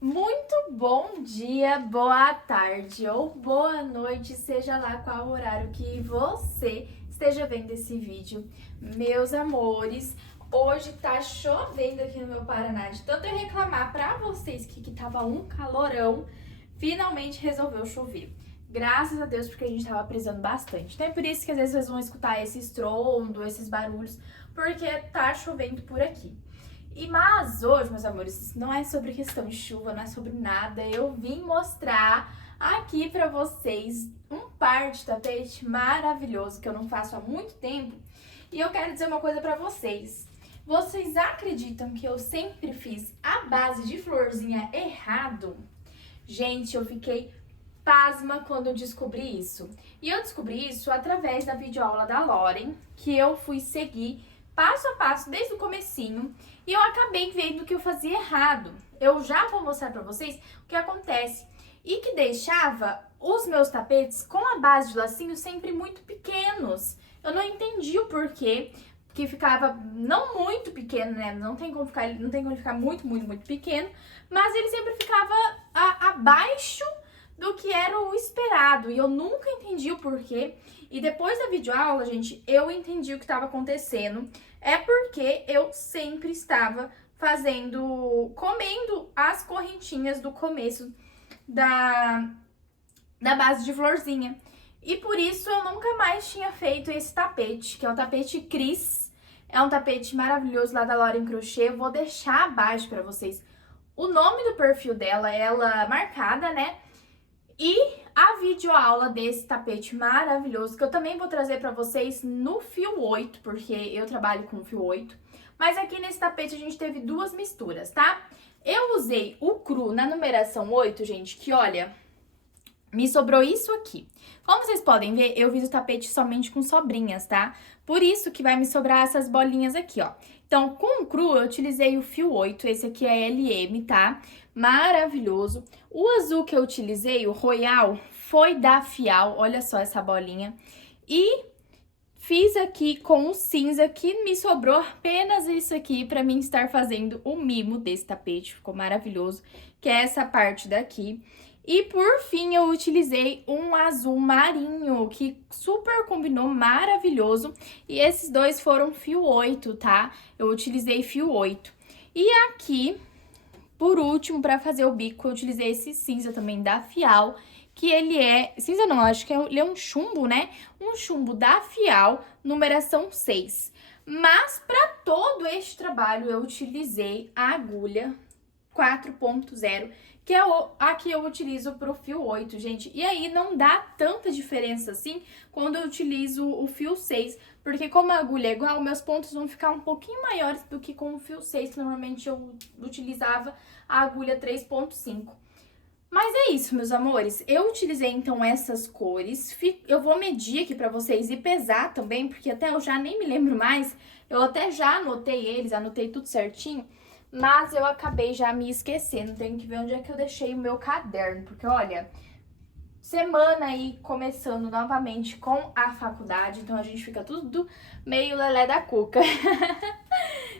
Muito bom dia, boa tarde ou boa noite, seja lá qual horário que você esteja vendo esse vídeo. Meus amores, hoje tá chovendo aqui no meu Paraná, de tanto eu reclamar pra vocês que tava um calorão, finalmente resolveu chover. Graças a Deus, porque a gente tava precisando bastante. Então é por isso que às vezes vocês vão escutar esse estrondo, esses barulhos, porque tá chovendo por aqui. Mas hoje, meus amores, não é sobre questão de chuva, não é sobre nada. Eu vim mostrar aqui pra vocês um par de tapete maravilhoso que eu não faço há muito tempo. E eu quero dizer uma coisa pra vocês. Vocês acreditam que eu sempre fiz a base de florzinha errado? Gente, eu fiquei pasma quando eu descobri isso. E eu descobri isso através da videoaula da Lauren, que eu fui seguir passo a passo desde o comecinho, e eu acabei vendo que eu fazia errado. Eu já vou mostrar pra vocês o que acontece. E que deixava os meus tapetes com a base de lacinho sempre muito pequenos. Eu não entendi o porquê, que ficava não muito pequeno, né? Não tem como ficar muito pequeno, mas ele sempre ficava abaixo do que era o esperado, e eu nunca entendi o porquê. E depois da videoaula, gente, eu entendi o que estava acontecendo. É porque eu sempre estava comendo as correntinhas do começo da base de florzinha. E por isso eu nunca mais tinha feito esse tapete, que é o tapete Cris. É um tapete maravilhoso lá da Lauren Crochê. Eu vou deixar abaixo para vocês o nome do perfil dela, ela marcada, né? E a videoaula desse tapete maravilhoso, que eu também vou trazer pra vocês no fio 8, porque eu trabalho com fio 8. Mas aqui nesse tapete a gente teve duas misturas, tá? Eu usei o cru na numeração 8, gente, que olha, me sobrou isso aqui. Como vocês podem ver, eu fiz o tapete somente com sobrinhas, tá? Por isso que vai me sobrar essas bolinhas aqui, ó. Então, com o cru, eu utilizei o fio 8, esse aqui é LM, tá? Maravilhoso. O azul que eu utilizei, o Royal, foi da Fial, olha só essa bolinha. E fiz aqui com o cinza, que me sobrou apenas isso aqui pra mim estar fazendo o mimo desse tapete, ficou maravilhoso, que é essa parte daqui. E por fim, eu utilizei um azul marinho, que super combinou, maravilhoso. E esses dois foram fio 8, tá? Eu utilizei fio 8. E aqui, por último, para fazer o bico, eu utilizei esse cinza também da Fial, que ele é... Cinza não, acho que ele é um chumbo, né? Um chumbo da Fial, numeração 6. Mas para todo este trabalho, eu utilizei a agulha 4.0, que é a que eu utilizo pro fio 8, gente. E aí não dá tanta diferença assim quando eu utilizo o fio 6, porque como a agulha é igual, meus pontos vão ficar um pouquinho maiores do que com o fio 6, que normalmente eu utilizava a agulha 3.5. Mas é isso, meus amores. Eu utilizei, então, essas cores. Eu vou medir aqui pra vocês e pesar também, porque até eu já nem me lembro mais. Eu até já anotei eles, anotei tudo certinho. Mas eu acabei já me esquecendo. Tenho que ver onde é que eu deixei o meu caderno. Porque, olha, semana aí começando novamente com a faculdade. Então, a gente fica tudo meio lelé da cuca.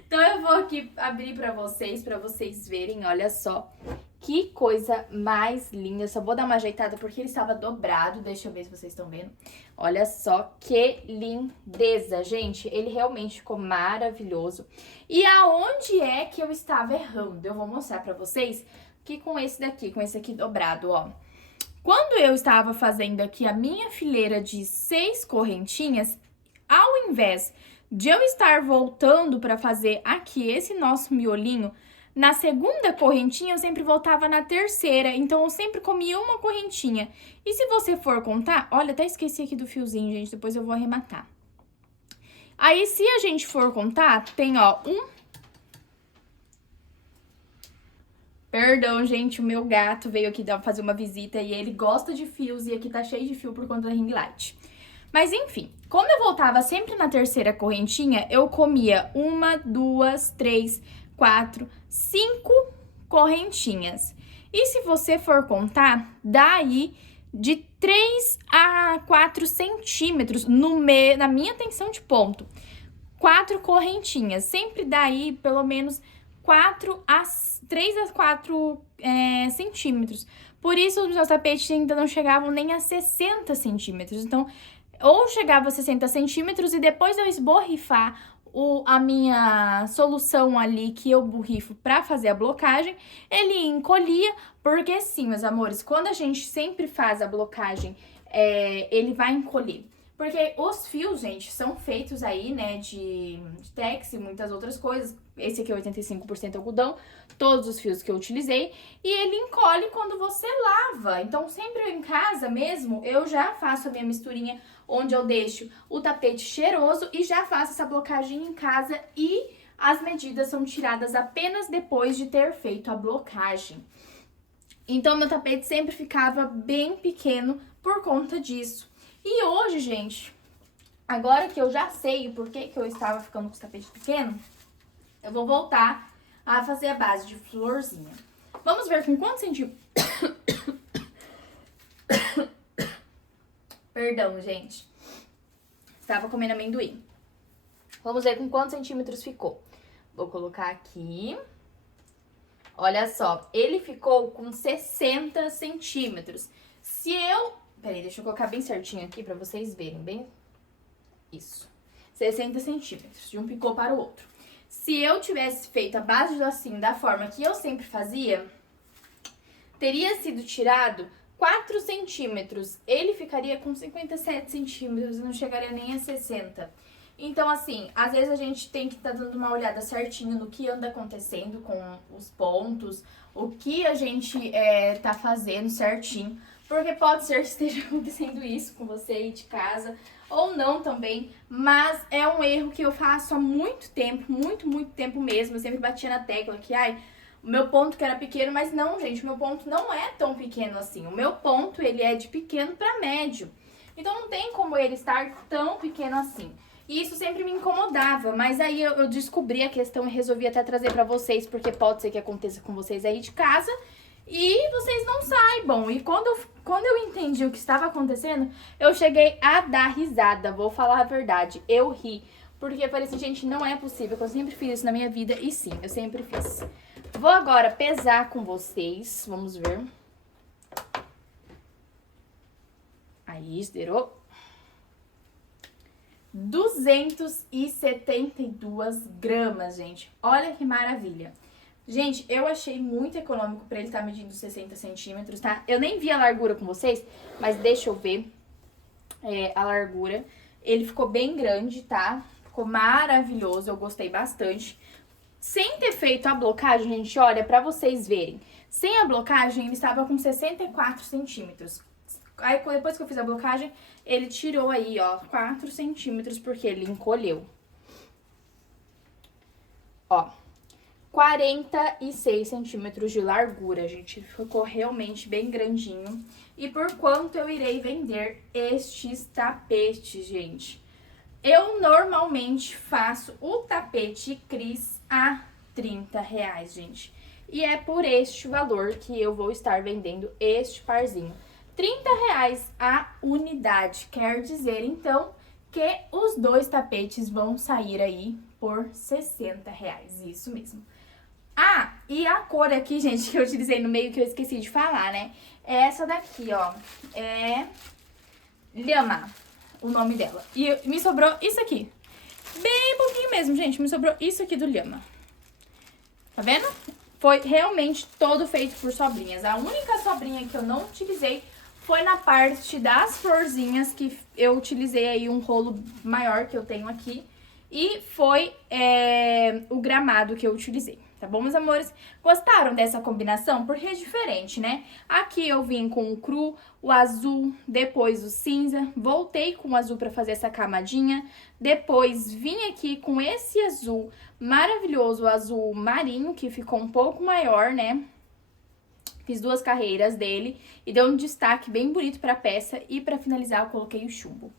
Então, eu vou aqui abrir pra vocês verem, olha só. Que coisa mais linda. Eu só vou dar uma ajeitada porque ele estava dobrado. Deixa eu ver se vocês estão vendo. Olha só que lindeza, gente. Ele realmente ficou maravilhoso. E aonde é que eu estava errando? Eu vou mostrar pra vocês que com esse aqui dobrado, ó. Quando eu estava fazendo aqui a minha fileira de 6 correntinhas, ao invés de eu estar voltando para fazer aqui esse nosso miolinho, na segunda correntinha eu sempre voltava na terceira, então eu sempre comia uma correntinha. E se você for contar, olha, até esqueci aqui do fiozinho, gente, depois eu vou arrematar. Aí, se a gente for contar, tem, ó, Perdão, gente, o meu gato veio aqui fazer uma visita e ele gosta de fios e aqui tá cheio de fio por conta da ring light. Mas enfim, como eu voltava sempre na terceira correntinha, eu comia 1, 2, 3, 4, 5 correntinhas. E se você for contar, dá aí de 3 a 4 centímetros na minha tensão de ponto. 4 correntinhas, sempre dá aí pelo menos 3 a 4 centímetros. Por isso, os meus tapetes ainda não chegavam nem a 60 centímetros. Então, ou chegava a 60 centímetros e depois eu esborrifar a minha solução ali que eu borrifo pra fazer a blocagem, ele encolhia, porque sim, meus amores, quando a gente sempre faz a blocagem, ele vai encolher. Porque os fios, gente, são feitos aí, né, de tex e muitas outras coisas. Esse aqui é 85% algodão, todos os fios que eu utilizei. E ele encolhe quando você lava. Então, sempre em casa mesmo, eu já faço a minha misturinha, onde eu deixo o tapete cheiroso e já faço essa blocagem em casa. E as medidas são tiradas apenas depois de ter feito a blocagem. Então, meu tapete sempre ficava bem pequeno por conta disso. E hoje, gente, agora que eu já sei o porquê que eu estava ficando com os tapetes pequenos, eu vou voltar a fazer a base de florzinha. Vamos ver com quantos centímetros... Perdão, gente. Estava comendo amendoim. Vamos ver com quantos centímetros ficou. Vou colocar aqui. Olha só, ele ficou com 60 centímetros. Se eu... Peraí, deixa eu colocar bem certinho aqui pra vocês verem, bem... Isso. 60 centímetros, de um picô para o outro. Se eu tivesse feito a base de lacinho da forma que eu sempre fazia, teria sido tirado 4 centímetros. Ele ficaria com 57 centímetros, não chegaria nem a 60. Então, assim, às vezes a gente tem que estar dando uma olhada certinho no que anda acontecendo com os pontos, o que a gente tá fazendo certinho. Porque pode ser que esteja acontecendo isso com você aí de casa, ou não também, mas é um erro que eu faço há muito tempo, muito tempo mesmo. Eu sempre batia na tecla que, o meu ponto que era pequeno, mas não, gente, o meu ponto não é tão pequeno assim. O meu ponto, ele é de pequeno para médio. Então não tem como ele estar tão pequeno assim. E isso sempre me incomodava, mas aí eu descobri a questão e resolvi até trazer pra vocês, porque pode ser que aconteça com vocês aí de casa e vocês não saibam. E quando eu entendi o que estava acontecendo, eu cheguei a dar risada, vou falar a verdade. Eu ri, porque eu falei assim, gente, não é possível, que eu sempre fiz isso na minha vida. E sim, eu sempre fiz. Vou agora pesar com vocês, vamos ver. Aí, zerou. 272 gramas, gente. Olha que maravilha. Gente, eu achei muito econômico pra ele estar medindo 60 centímetros, tá? Eu nem vi a largura com vocês, mas deixa eu ver a largura. Ele ficou bem grande, tá? Ficou maravilhoso, eu gostei bastante. Sem ter feito a blocagem, gente, olha, pra vocês verem. Sem a blocagem, ele estava com 64 centímetros. Aí, depois que eu fiz a blocagem, ele tirou aí, ó, 4 centímetros, porque ele encolheu. Ó, 46 centímetros de largura, gente. Ficou realmente bem grandinho. E por quanto eu irei vender estes tapetes, gente? Eu normalmente faço o tapete Cris a R$30, gente. E é por este valor que eu vou estar vendendo este parzinho. R$30 a unidade, quer dizer, então, que os 2 tapetes vão sair aí por R$60, isso mesmo. Ah, e a cor aqui, gente, que eu utilizei no meio, que eu esqueci de falar, né? É essa daqui, ó, é Lhama, o nome dela. E me sobrou isso aqui, bem pouquinho mesmo, gente, me sobrou isso aqui do Lhama. Tá vendo? Foi realmente todo feito por sobrinhas. A única sobrinha que eu não utilizei foi na parte das florzinhas, que eu utilizei aí um rolo maior que eu tenho aqui. E foi o gramado que eu utilizei, tá bom, meus amores? Gostaram dessa combinação? Porque é diferente, né? Aqui eu vim com o cru, o azul, depois o cinza. Voltei com o azul pra fazer essa camadinha. Depois vim aqui com esse azul maravilhoso, o azul marinho, que ficou um pouco maior, né? Fiz 2 carreiras dele e deu um destaque bem bonito pra peça. E pra finalizar eu coloquei o chumbo.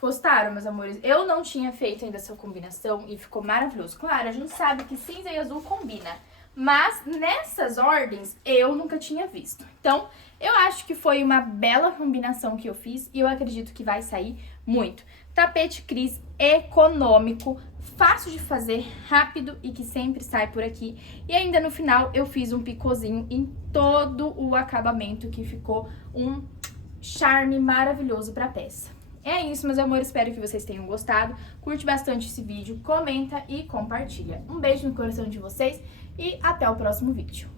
Gostaram, meus amores? Eu não tinha feito ainda essa combinação e ficou maravilhoso. Claro, a gente sabe que cinza e azul combina, mas nessas ordens eu nunca tinha visto. Então, eu acho que foi uma bela combinação que eu fiz e eu acredito que vai sair muito. Tapete Cris econômico, fácil de fazer, rápido e que sempre sai por aqui. E ainda no final eu fiz um picôzinho em todo o acabamento, que ficou um charme maravilhoso pra peça. É isso, meus amores, espero que vocês tenham gostado. Curte bastante esse vídeo, comenta e compartilha. Um beijo no coração de vocês e até o próximo vídeo.